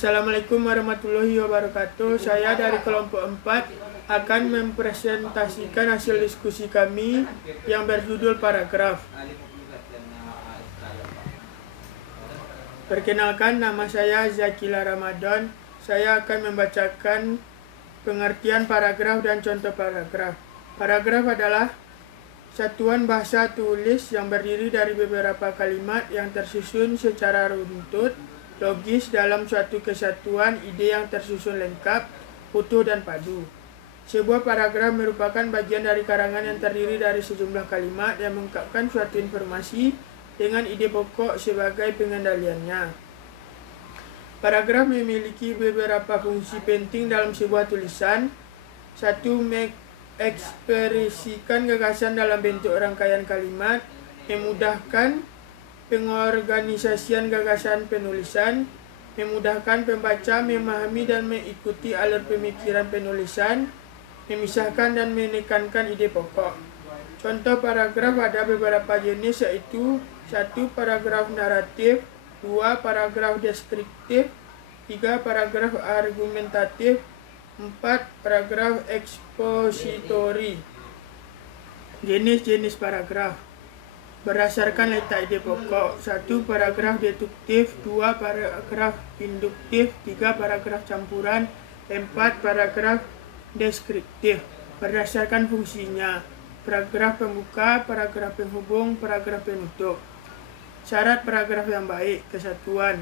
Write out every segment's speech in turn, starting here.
Assalamualaikum warahmatullahi wabarakatuh. Saya dari kelompok 4 akan mempresentasikan hasil diskusi kami yang berjudul paragraf. Perkenalkan, nama saya Zakila Ramadan. Saya akan membacakan pengertian paragraf dan contoh paragraf. Paragraf adalah satuan bahasa tulis yang berdiri dari beberapa kalimat yang tersusun secara runtut, logis dalam suatu kesatuan ide yang tersusun lengkap, utuh dan padu. Sebuah paragraf merupakan bagian dari karangan yang terdiri dari sejumlah kalimat yang mengungkapkan suatu informasi dengan ide pokok sebagai pengendaliannya. Paragraf memiliki beberapa fungsi penting dalam sebuah tulisan. Satu, mengekspresikan gagasan dalam bentuk rangkaian kalimat, memudahkan pengorganisasian gagasan penulisan, memudahkan pembaca memahami dan mengikuti alur pemikiran penulisan, memisahkan dan menekankan ide pokok. Contoh paragraf ada beberapa jenis, yaitu 1. Paragraf naratif, 2. Paragraf deskriptif, 3. Paragraf argumentatif, 4. Paragraf ekspositori. Jenis-jenis paragraf berdasarkan letak ide pokok. 1. Paragraf deduktif, 2. Paragraf induktif, 3. Paragraf campuran, 4. Paragraf deskriptif. Berdasarkan fungsinya: paragraf pembuka, paragraf penghubung, paragraf penutup. Syarat paragraf yang baik. Kesatuan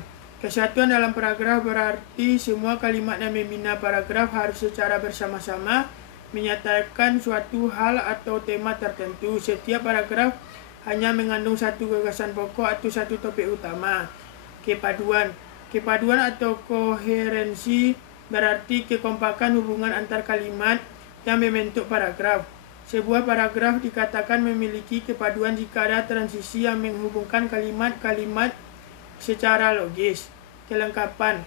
dalam paragraf berarti semua kalimat yang membina paragraf harus secara bersama-sama menyatakan suatu hal atau tema tertentu. Setiap paragraf hanya mengandung satu gagasan pokok atau satu topik utama. Kepaduan atau koherensi berarti kekompakan hubungan antar kalimat yang membentuk paragraf. Sebuah paragraf dikatakan memiliki kepaduan jika ada transisi yang menghubungkan kalimat-kalimat secara logis. Kelengkapan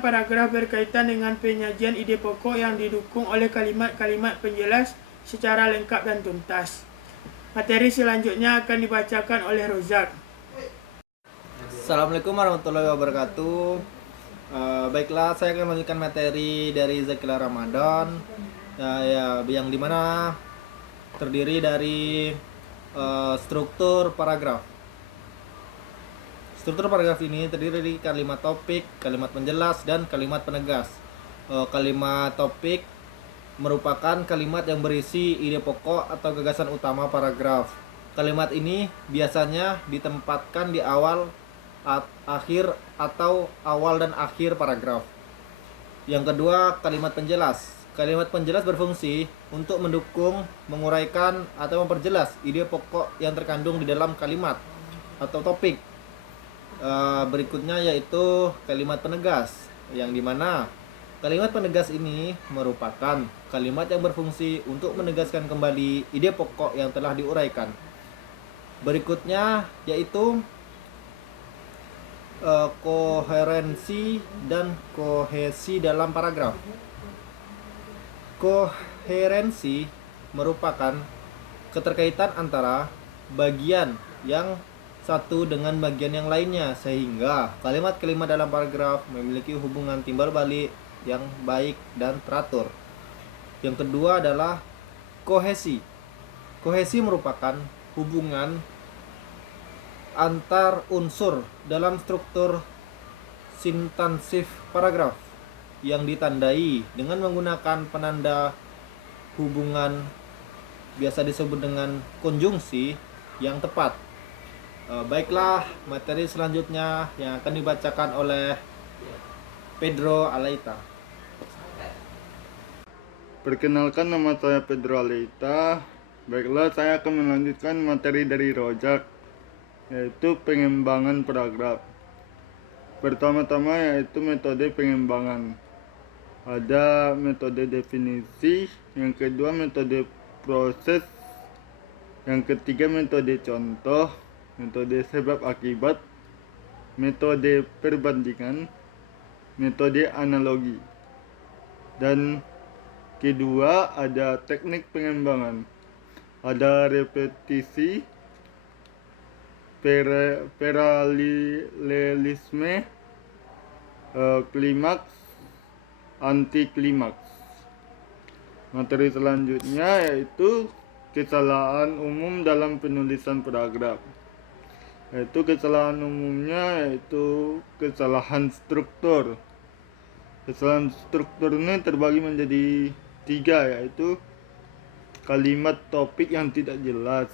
paragraf berkaitan dengan penyajian ide pokok yang didukung oleh kalimat-kalimat penjelas secara lengkap dan tuntas. Materi selanjutnya akan dibacakan oleh Rozak. Assalamualaikum warahmatullahi wabarakatuh. Baiklah, saya akan melanjutkan materi dari Zakila Ramadan, yang dimana terdiri dari struktur paragraf. Struktur paragraf ini terdiri dari kalimat topik, kalimat penjelas, dan kalimat penegas. Kalimat topik merupakan kalimat yang berisi ide pokok atau gagasan utama paragraf. Kalimat ini biasanya ditempatkan di awal, akhir, atau awal dan akhir paragraf. Yang kedua, kalimat penjelas. Kalimat penjelas berfungsi untuk mendukung, menguraikan, atau memperjelas ide pokok yang terkandung di dalam kalimat atau topik. Berikutnya yaitu kalimat penegas, yang dimana kalimat penegas ini merupakan kalimat yang berfungsi untuk menegaskan kembali ide pokok yang telah diuraikan. Berikutnya yaitu koherensi dan kohesi dalam paragraf. Koherensi merupakan keterkaitan antara bagian yang satu dengan bagian yang lainnya, sehingga kalimat-kalimat dalam paragraf memiliki hubungan timbal balik yang baik dan teratur. Yang kedua adalah kohesi. Kohesi merupakan hubungan antar unsur dalam struktur sintansif paragraf yang ditandai dengan menggunakan penanda hubungan, biasa disebut dengan konjungsi, yang tepat. Baiklah, materi selanjutnya yang akan dibacakan oleh Pedro Aleita. Perkenalkan, nama saya Pedro Aleita. Baiklah, saya akan melanjutkan materi dari Rozak, yaitu pengembangan paragraf. Pertama-tama yaitu metode pengembangan. Ada metode definisi, yang kedua metode proses, yang ketiga metode contoh, metode sebab akibat, metode perbandingan, metode analogi. Dan kedua ada teknik pengembangan. Ada repetisi, paralelisme, klimaks, anti klimaks. Materi selanjutnya yaitu kesalahan umum dalam penulisan paragraf. Yaitu kesalahan umumnya yaitu kesalahan struktur. Kesalahan struktur ini terbagi menjadi 3, yaitu kalimat topik yang tidak jelas,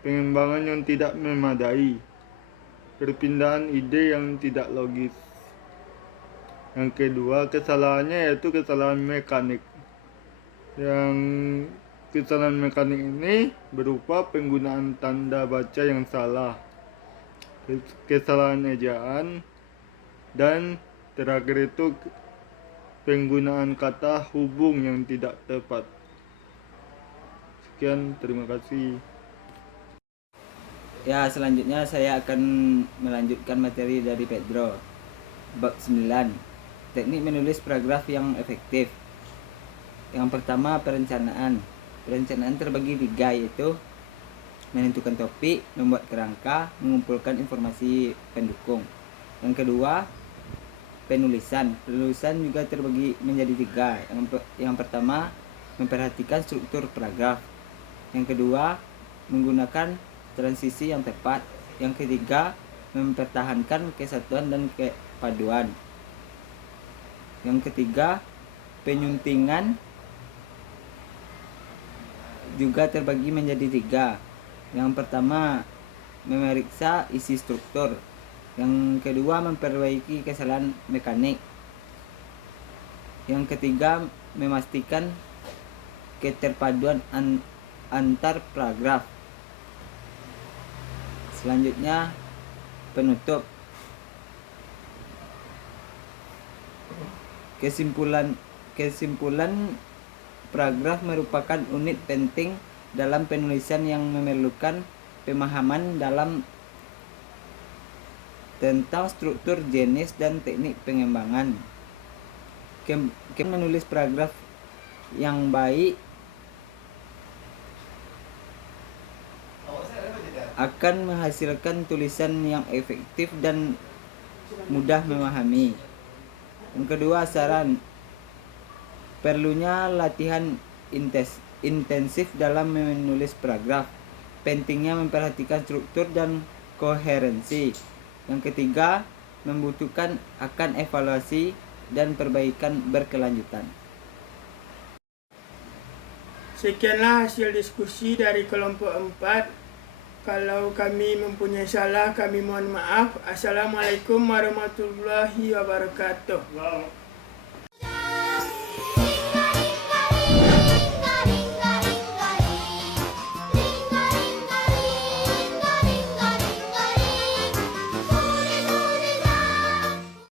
pengembangan yang tidak memadai, perpindahan ide yang tidak logis. Yang kedua, kesalahannya yaitu kesalahan mekanik. Yang kesalahan mekanik ini berupa penggunaan tanda baca yang salah, kesalahan ejaan, dan terakhir itu penggunaan kata hubung yang tidak tepat. Sekian, terima kasih. Ya, selanjutnya saya akan melanjutkan materi dari Pedro. Bab 9. Teknik menulis paragraf yang efektif. Yang pertama, perencanaan. Perencanaan terbagi 3, yaitu menentukan topik, membuat kerangka, mengumpulkan informasi pendukung. Yang kedua, penulisan. Penulisan juga terbagi menjadi 3. Yang pertama, memperhatikan struktur paragraf. Yang kedua, menggunakan transisi yang tepat. Yang ketiga, mempertahankan kesatuan dan kepaduan. Yang ketiga, penyuntingan juga terbagi menjadi 3. Yang pertama, memeriksa isi struktur. Yang kedua, memperbaiki kesalahan mekanik. Yang ketiga, memastikan keterpaduan antar paragraf. Selanjutnya, penutup. Kesimpulan paragraf merupakan unit penting dalam penulisan yang memerlukan pemahaman dalam tentang struktur, jenis, dan teknik pengembangan. Menulis paragraf yang baik akan menghasilkan tulisan yang efektif dan mudah memahami. Yang kedua, saran. Perlunya latihan intensif dalam menulis paragraf. Pentingnya memperhatikan struktur dan koherensi. Yang ketiga, membutuhkan akan evaluasi dan perbaikan berkelanjutan. Sekianlah hasil diskusi dari kelompok 4. Kalau kami mempunyai salah, kami mohon maaf. Assalamualaikum warahmatullahi wabarakatuh.